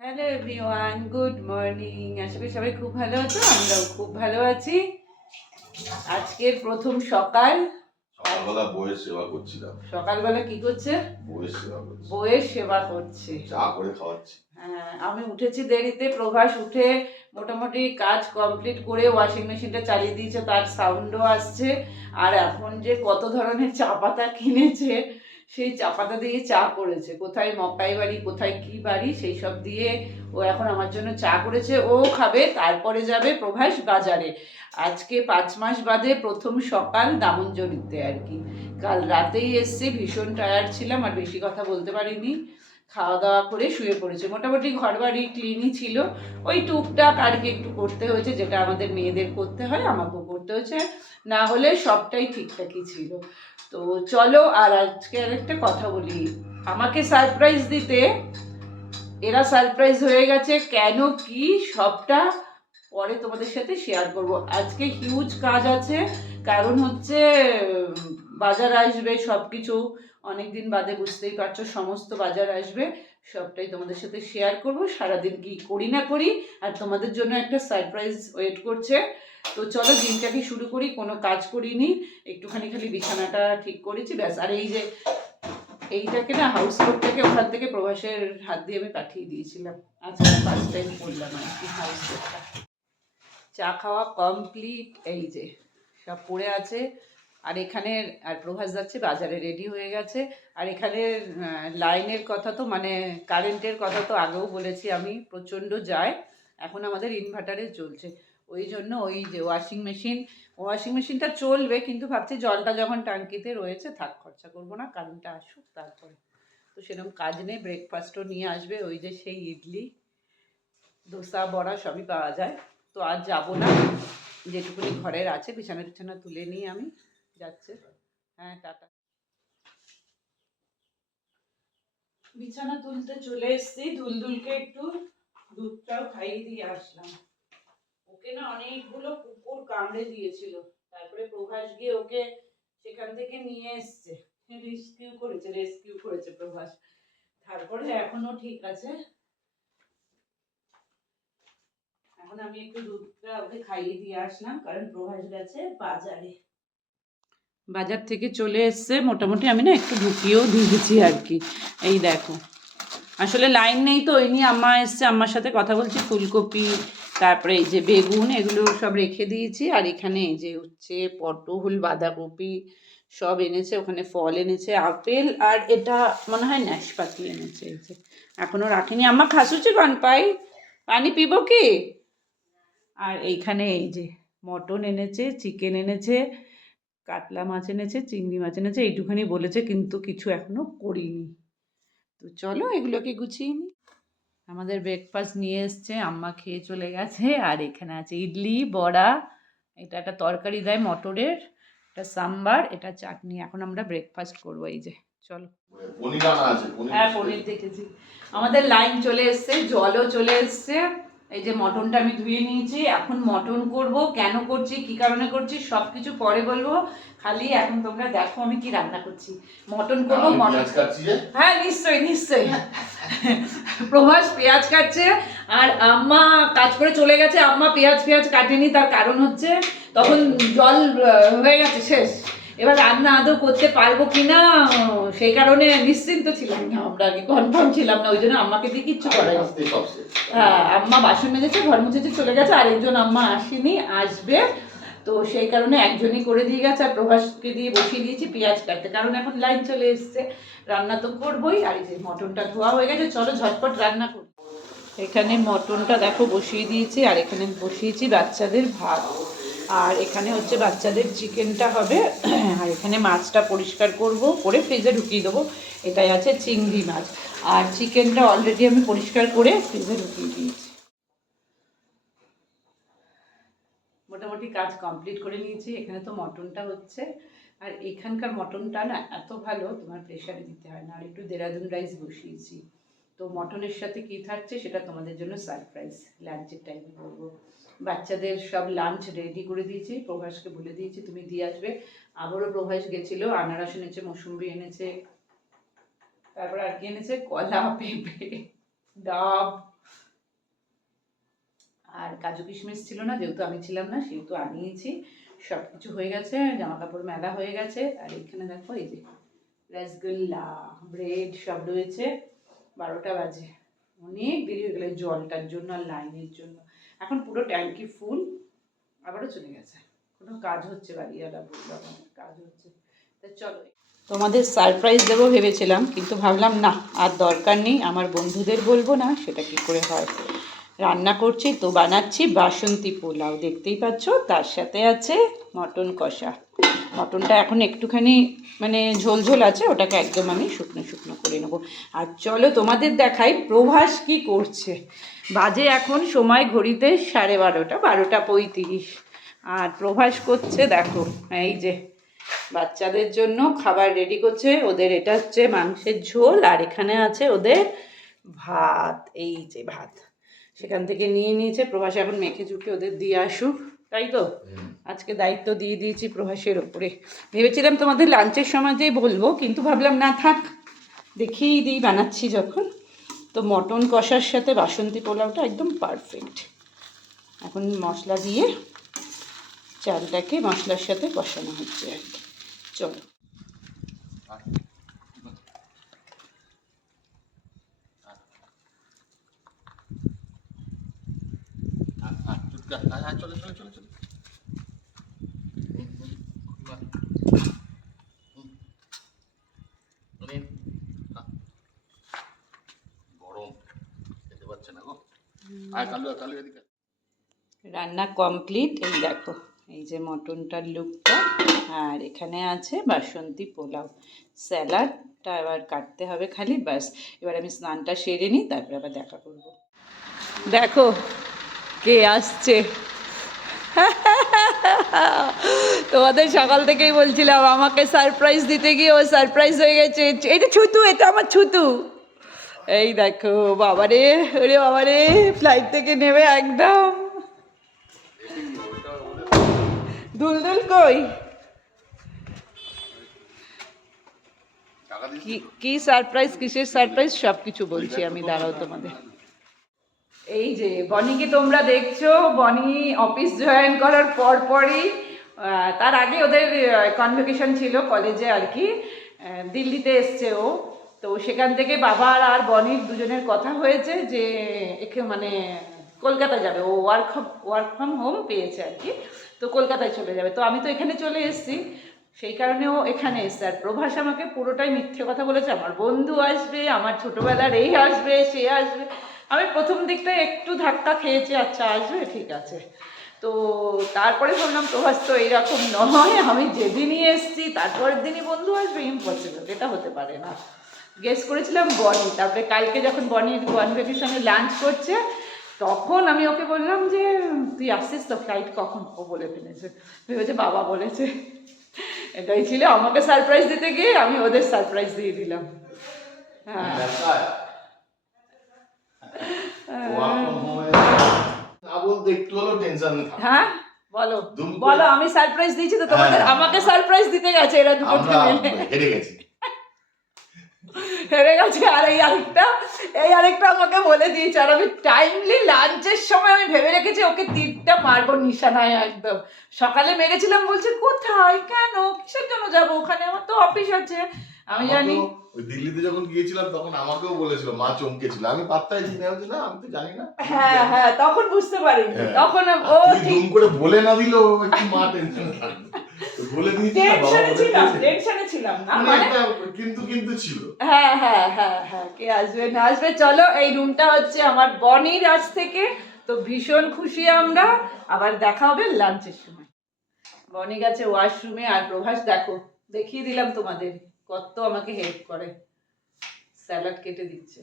Hello everyone, good morning. আশা করি সবাই খুব ভালো আছো, আমরাও খুব ভালো আছি। আজকের প্রথম সকাল। সকালবেলা বউয়ের সেবা করছিলাম। সকালবেলা কি করছে? বউয়ের সেবা করছি, বউয়ের সেবা করছে। চা করে খাওয়াচ্ছি। হ্যাঁ, আমি উঠেছি দেরিতে, প্রভাস উঠে মোটামুটি কাজ কমপ্লিট করে ওয়াশিং মেশিনটা চালিয়ে দিয়েছে, তার সাউন্ডও আসছে। আর এখন যে কত ধরনের চা পাতা কিনেছে, সেই চা পাতা দিয়ে চা করেছে, কোথায় মকাই বাড়ি কোথায় কি বাড়ি সেই সব দিয়ে ও এখন আমার জন্য চা করেছে। ও খাবে, তারপরে যাবে প্রভাস বাজারে। আজকে 5 মাস বাদে প্রথম সকাল দামনজরিতে আর কি। কাল রাতেই এসছি, ভীষণ টায়ার্ড ছিলাম আর বেশি কথা বলতে পারিনি। খাওয়া দাওয়া করে শুয়ে পড়েছে। মোটামুটি ঘর বাড়ি ক্লিনই ছিল, ওই টুকটাক আর কি একটু করতে হয়েছে, যেটা আমাদের মেয়েদের করতে হয় আমাকেও করতে হয়েছে, না হলে সবটাই ঠিকঠাকই ছিল। তো চলো, আর আজকে আরেকটা কথা বলি। আমাকে সারপ্রাইজ দিতে এরা সারপ্রাইজ হয়ে গেছে, কেন কি সবটা পরে তোমাদের সাথে শেয়ার করব। আজকে হিউজ কাজ আছে, কারণ হচ্ছে বাজার আসবে, সব কিছু অনেকদিন বাদে, বুঝতেই পারছো, সমস্ত বাজার আসবে। সবটাই তোমাদের সাথে শেয়ার করব, সারাদিন কি করি না করি, আর তোমাদের জন্য একটা সারপ্রাইজ ওয়েট করছে। তো চলো দিনটাকে শুরু করি। কোনো কাজ করিনি, একটুখানি খালি বিছানাটা ঠিক করেছি ব্যাস। আর এই যে এইটাকে না, হাউস কোটটাকে ওখান থেকে প্রবাসের হাত দিয়ে আমি পাঠিয়ে দিয়েছিলাম, আজকে ফার্স্ট টাইম করলাম আর কি হাউস কোটটা। চা খাওয়া কমপ্লিট, এই যে সব পড়ে আছে। আর এখানে আর প্রভাস যাচ্ছে বাজারে, রেডি হয়ে গেছে। আর এখানে লাইনের কথা তো, মানে কারেন্টের কথা তো আগেও বলেছি আমি, প্রচণ্ড যায়। এখন আমাদের ইনভার্টারে চলছে, ওই জন্য ওই যে ওয়াশিং মেশিনটা চলবে, কিন্তু ভাবছি জলটা যখন ট্যাঙ্কিতে রয়েছে থাক, খরচা করবো না, কারেন্টটা আসুক তারপরে। তো সেরকম কাজ নেই, ব্রেকফাস্টও নিয়ে আসবে, ওই যে সেই ইডলি ধোসা বড়া সবই পাওয়া যায়। তো আজ যাবো না, যেটুকুনি ঘরের আছে বিছানা টিছানা তুলে নিই আমি, যাচ্ছে। হ্যাঁ, টাটা। বিছানা তুলতে চলে এসেছি, দুলদুলকে একটু দুধটাও খাইয়ে দিয়ে আসলাম। ওকে না অনেকগুলো কুকুর কামড়ে দিয়েছিল, তারপরে প্রভাস গিয়ে ওকে সেখান থেকে নিয়ে এসছে, রেস্কিউ করেছে প্রভাস। তারপরে এখনো ঠিক আছে। এখন আমি একটু দুধটা ওকে খাইয়ে দিয়ে আসলাম, কারণ প্রভাস গেছে বাজারে। বাজার থেকে চলে এসছে, মোটামুটি আমি না একটু ঢুকিয়েও দিয়েছি আর কি। এই দেখো, আসলে লাইন নেই তো, ওই নিয়ে আম্মা এসছে, আম্মার সাথে কথা বলছি। ফুলকপি, তারপরে এই যে বেগুন, এগুলো সব রেখে দিয়েছি। আর এখানে এই যে হচ্ছে পটল, বাঁধাকপি সব এনেছে, ওখানে ফল এনেছে, আপেল, আর এটা মনে হয় নাশপাতি এনেছে। এই যে এখনও রাখিনি। আম্মা খাসুচি কন পাই, পানি পিবো কি? আর এইখানে এই যে মটন এনেছে, চিকেন এনেছে, কাতলা মাছ এনেছে, চিংড়ি মাছ এনেছে, এইটুখানি বলেছে, কিন্তু কিছু এখনো করিনি। তো চলো এগুলোকে গুছিয়ে নিই। আমাদের ব্রেকফাস্ট নিয়ে এসছে, আম্মা খেয়ে চলে গেছে। আর এখানে আছে ইডলি, বড়া, এটা একটা তরকারি দেয় মটরের, এটা সাম্বার, এটা চাটনি। এখন আমরা ব্রেকফাস্ট করবো। এই যে চলো। পনির আনা আছে, হ্যাঁ, পনির দেখেছি। আমাদের লাইন চলে এসছে, জলও চলে এসছে। এই যে মটনটা আমি ধুয়ে নিয়েছি, এখন মটন করব। কেন করছি, কি কারণে করছি, সব কিছু পরে বলবো। খালি এখন তোমরা দেখো আমি কি রান্না করছি। মটন করবো। হ্যাঁ, নিশ্চয়ই নিশ্চয়ই। প্রভাস পেঁয়াজ কাটছে, আর আম্মা কাজ করে চলে গেছে। আম্মা পেঁয়াজ কাটেনি, তার কারণ হচ্ছে তখন জল হয়ে গেছে শেষ। এবার রান্না আদৌ করতে পারবো কিনা, সেই কারণে নিশ্চিন্ত ছিলাম না আমরা, আগে কনফার্ম ছিলাম না, ওই জন্য আম্মাকে দিয়ে কিচ্ছু করাই। হ্যাঁ, আম্মা বাসন মেজেছে, ঘর মুছেছে, চলে গেছে। আরেকজন আম্মা আসেনি, আসবে। তো সেই কারণে একজনই করে দিয়ে গেছে, আর প্রভাসকে দিয়ে বসিয়ে দিয়েছি পেঁয়াজ কাটতে, কারণ এখন লাইন চলে এসছে। রান্না তো করবোই। আর এই যে মটনটা ধোয়া হয়ে গেছে, চলো ঝটপট রান্না করি। এখানে মটনটা দেখো বসিয়ে দিয়েছি, আর এখানে বসিয়েছি বাচ্চাদের ভাত। আর এখানে হচ্ছে বাচ্চাদের চিকেনটা হবে। আর এখানে মাছটা পরিষ্কার করব, করে ফ্রিজে ঢুকিয়ে দেবো। এটাই আছে চিংড়ি মাছ। আর চিকেনটা অলরেডি আমি পরিষ্কার করে ফ্রিজে ঢুকিয়ে দিয়েছি। মোটামুটি কাজ কমপ্লিট করে নিয়েছি। এখানে তো মটনটা হচ্ছে, আর এখানকার মটনটা না এত ভালো, তোমার প্রেশারে দিতে হয় না। আর একটু দেরাদুন রাইস বসিয়েছি। তো মটনের সাথে কী থাকছে সেটা তোমাদের জন্য সারপ্রাইজ, লাঞ্চের টাইমে বলবো। বাচ্চাদের সব লাঞ্চ রেডি করে দিয়েছি, প্রভাসকে বলে দিয়েছি তুমি দিয়ে আসবে। আবারও প্রভাস গেছিলো, আনারস এনেছে, মৌসুম্বি এনেছে, তারপর আর কি এনেছে, কলা, পেঁপে, ডাব, আর কাজু কিশমিশ ছিল না, যেহেতু আমি ছিলাম না সেহেতু আনিয়েছি। সব কিছু হয়ে গেছে, জামা কাপড় মেলা হয়ে গেছে। আর এখানে দেখো এই যে রসগোল্লা, ব্রেড সব রয়েছে। 12টা বাজে, অনেক দেরি হয়ে গেলে জলটার জন্য আর লাইনের জন্য। এখন পুরো ট্যাঙ্কি ফুল, আবারও চলে গেছে। কোনো কাজ হচ্ছে, বাড়িওয়ালা বললো আমাদের কাজ হচ্ছে। তা চলো, তোমাদের সারপ্রাইজ দেবো ভেবেছিলাম, কিন্তু ভাবলাম না আর দরকার নেই, আমার বন্ধুদের বলবো না, সেটা কি করে হয়। রান্না করছি তো বানাচ্ছি বাসন্তী পোলাও, দেখতেই পাচ্ছ। তার সাথে আছে মটন কষা। মটনটা এখন একটুখানি মানে ঝোল ঝোল আছে, ওটাকে একদম আমি শুকনো শুকনো করে নেবো। আর চলো তোমাদের দেখাই প্রভাস কি করছে। বাজে এখন সময় ঘড়িতে 12:30, 12:35। আর প্রভাস করছে দেখো, এই যে বাচ্চাদের জন্য খাবার রেডি করছে। ওদের এটা হচ্ছে মাংসের ঝোল, আর এখানে আছে ওদের ভাত। এই যে ভাত সেখান থেকে নিয়ে নিয়েছে। প্রভাস এখন মেখে ঝুঁকে ওদের দিয়ে আসুক, তাই তো। আজকে দায়িত্ব দিয়ে দিয়েছি প্রভাসের ওপরে। ভেবেছিলাম তোমাদের লাঞ্চের সময় যেই বলবো, কিন্তু ভাবলাম না থাক, দেখিয়েই দিই বানাচ্ছি যখন। তো মটন কষার সাথে বাসন্তী পোলাওটা একদম পারফেক্ট। এখন মশলা দিয়ে চালটাকে মশলার সাথে কষানো হচ্ছে আর কি। চলো, গরম খেতে পাচ্ছে না গো। আয় কালু, কালু এদিকে। রান্না কমপ্লিট। এই দেখো, এই যে মটনটার লুকটা, আর এখানে আছে বাসন্তী পোলাও। স্যালাডটা এবার কাটতে হবে খালি, ব্যাস। এবার আমি স্নানটা সেরে নিই, তারপরে আবার দেখা করব। দেখো কে আসছে। তোমাদের সকাল থেকেই বলছিলাম আমাকে সারপ্রাইজ দিতে গিয়ে ও সারপ্রাইজ হয়ে গেছে। এটা ছুতু, এটা আমার ছুতু। এই দেখো, বাবারে, ওরে বাবারে, ফ্লাইট থেকে নেমে একদম দুলদুল। কই কি সারপ্রাইজ, কিসের সারপ্রাইজ, সব কিছু বলছি আমি, দাঁড়াও তোমাদের। এই যে বনিকে তোমরা দেখছো, বনি অফিস জয়েন করার পরই, তার আগে ওদের কনভোকেশন ছিল কলেজে আর কি, দিল্লিতে এসছে ও। তো সেখান থেকে বাবা আর বনির দুজনের কথা হয়েছে যে একে মানে কলকাতা যাবে। ও ওয়ার্ক ফ্রম হোম পেয়েছে আর কি, তো কলকাতায় চলে যাবে। তো আমি তো এখানে চলে এসেছি, সেই কারণে ও এখানে এসছে। আর প্রভাস আমাকে পুরোটাই মিথ্যে কথা বলেছে, আমার বন্ধু আসবে, আমার ছোটোবেলার এই আসবে, সে আসবে। আমি প্রথম দিকটা একটু ধাক্কা খেয়েছি, আচ্ছা আসবে ঠিক আছে। তো তারপরে ভাবলাম প্রভাস তো এইরকম নয়, আমি যেদিনই এসছি তারপরের দিনই বন্ধু আসবে, ইম্পসিবল, এটা হতে পারে না। গেস করেছিলাম বনি। তারপরে কালকে যখন বনির কনভোকেশনে লাঞ্চ করছে, তখন আমি ওকে বললাম যে তুই আসছিস তো, ফ্লাইট কখন? ও বলে ফেলেছে, ভেবেছে বাবা বলেছে। এটাই ছিল, আমাকে সারপ্রাইজ দিতে গিয়ে আমি ওদের সারপ্রাইজ দিয়ে দিলাম। হ্যাঁ, হ্যাঁ বলো বলো, আমি সারপ্রাইজ দিয়েছি তো তোমাদের, আমাকে সারপ্রাইজ দিতে গেছে এরা দুটো হেরে গেছি। হেরে গেছে। আর এই আরেকটা আমাকে বলে দিয়েছে। আর আমি টাইমলি লাঞ্চের সময় আমি ভেবে রেখেছি ওকে তীরটা মারবো নিশানায় একদম। সকালে মেরেছিলাম, বলছে কোথায়, কেন, কিসের জন্য যাবো, ওখানে আমার তো অফিস আছে। আমি জানি ওই দিল্লিতে যখন গিয়েছিলাম তখন আমাকেও বলেছিল, মা চমকেছিল, আমি পাত্তাই দিই না, না আমি তো জানি না। হ্যাঁ হ্যাঁ, তখন বুঝতে পারিনি। তখন ও ঠিক করে বলে না দিল, একটু মা টেনশন থাকবে। বলে দিয়েছি না, বাবা টেনশনে ছিলাম না, মানে কিন্তু ছিল। হ্যাঁ হ্যাঁ হ্যাঁ হ্যাঁ, কে আসবে না আসবে। চলো, এই রুমটা হচ্ছে আমার বনির আজ থেকে, তো ভীষণ খুশি আমরা। আবার দেখা হবে লাঞ্চের সময়। বনি গেছে ওয়াশরুমে, আর প্রভাস দেখো, দেখিয়ে দিলাম তোমাদের, কত আমাকে হেল্প করে, স্যালাড কেটে দিচ্ছে।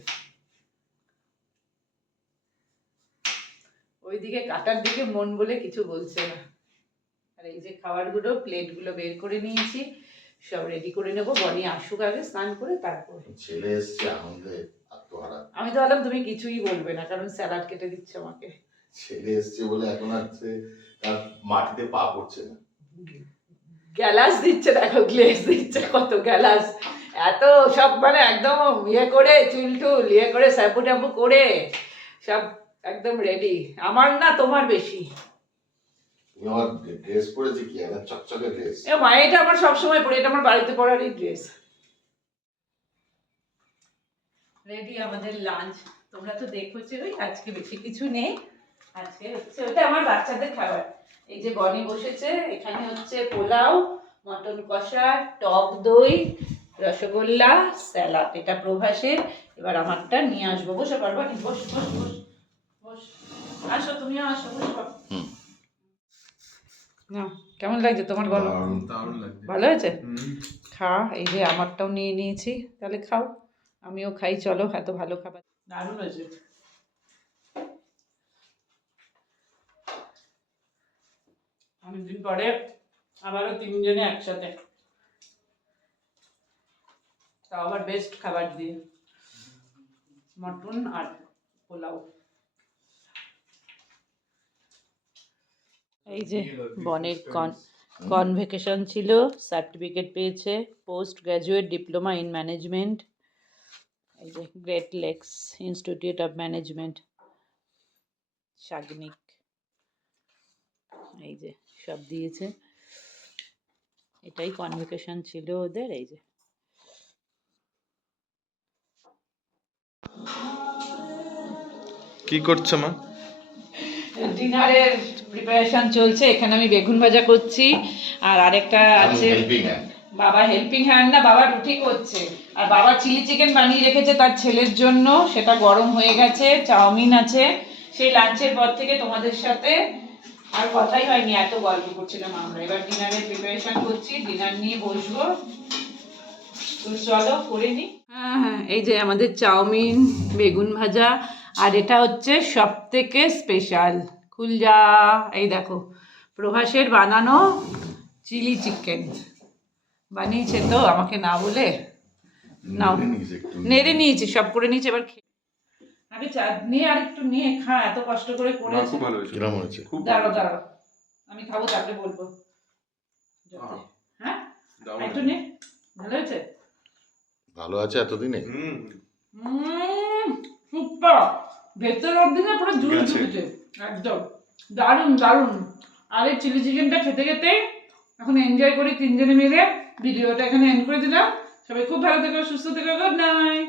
ওইদিকে কাটার দিকে মন বলে কিছু বলছে না। আর এই যে খাবারগুলো, প্লেটগুলো বের করে নিয়েছি, সব রেডি করে নেবো। বনি আসুক আগে স্নান করে, তারপরে। ছেলে এসছে আনন্দে আত্মহারা। আমি তো ভাবলাম তুমি কিছুই বলবে না, কারণ স্যালাড কেটে দিচ্ছে আমাকে। ছেলে এসছে বলে এখন আর তার মাটিতে পা পড়ছে না। গ্যালাস দিচ্ছে দেখো, গ্লেজ দিচ্ছে, কত গ্যালাস, এত সব মানে একদম ইয়ে করে, চুল টুল ইয়ে করে, শ্যাম্পু ট্যাম্পু করে সব একদম রেডি, আমার না তোমার বেশি। তুমি আমার ড্রেস পরেছি কি একটা চকচকে ড্রেস। এ মা, এটা আমার সবসময় পরি, এটা আমার বাড়িতে পরারই ড্রেস। রেডি আমাদের লাঞ্চ। তোমরা তো দেখোছো, ওই আজকে বেশি কিছু নেই, আজকে হচ্ছে ওটা আমার বাচ্চাদের খাবার। এই যে বনি বসেছে, এখানে হচ্ছে পোলাও, মটন কষা, টক দই, রসগোল্লা, স্যালাড। এটা প্রভাসের, এবার আমারটা নিয়ে আসবো। বসে পারবা নি? বস বস বস বস, আসো তুমিও আসো, বসো। না, কেমন লাগছে তোমার গল্প? দারুণ লাগছে। ভালো হয়েছে? খা, এই যে আমারটাও নিয়ে নিয়েছি, তাহলে খাও, আমিও খাই, চলো। এত ভালো খাবার, দারুণ হয়েছে। অনেকদিন পরে আবারও তিনজনে একসাথে, তাও আবার বেস্ট খাবার দিয়ে, মটন আর পোলাও। এই যে বনের কনভেকেশন ছিল, সার্টিফিকেট পেয়েছে, post graduate diploma in management. এই যে Great Lakes Institute of Management, Sagnik. এই যে সব দিয়েছে, এটাই কনভোকেশন ছিল ওদের। এই যে কি করছো মা? ডিনারের প্রিপারেশন চলছে, এখানে আমি বেগুন ভাজা করছি, আর আরেকটা আছে বাবা হেল্পিং হ্যান্ড, না বাবা রুটি করছে, আর বাবা চিলি চিকেন বানিয়ে রেখেছে তার ছেলের জন্য, সেটা গরম হয়ে গেছে। চাউমিন আছে, সেই লাঞ্চের পর থেকে তোমাদের সাথে আর কথাই হয়নি, এত গল্প করছিলাম আমরা। এবার ডিনারের প্রিপারেশন করছি, ডিনার নিয়ে বসবো, তো চলো করে নি। হ্যাঁ হ্যাঁ, এই যে আমাদের চাউমিন, বেগুন ভাজা, আর এটা হচ্ছে সব থেকে স্পেশাল খুলজা, এই দেখো প্রভাসের বানানো চিলি চিকেন বানিয়েছে, তো আমাকে না বলে নাও, নেড়ে নিয়েছি, সব করে নিয়েছি। এবার আগে চাটনি আর একটু নিয়ে খা, এত কষ্ট করে করেছি। খুব ভালো হয়েছে। কিরম হয়েছে? খুব দাঁড়াও দাঁড়াও, আমি খাবো তারপরে বলবো। হ্যাঁ একটু নে, ভালো হয়েছে? ভালো আছে এতদিনে? সুপার, ভেতর অব্দি না পুরো জুড়ে জুড়েছে একদম, দারুণ দারুণ। আর এই চিলি চিকেনটা খেতে খেতে এখন এনজয় করি তিনজনে মিলে। ভিডিওটা এখানে এন্ড করে দিলাম, সবাই খুব ভালো থেকো, সুস্থ থেকো, গুড নাইট।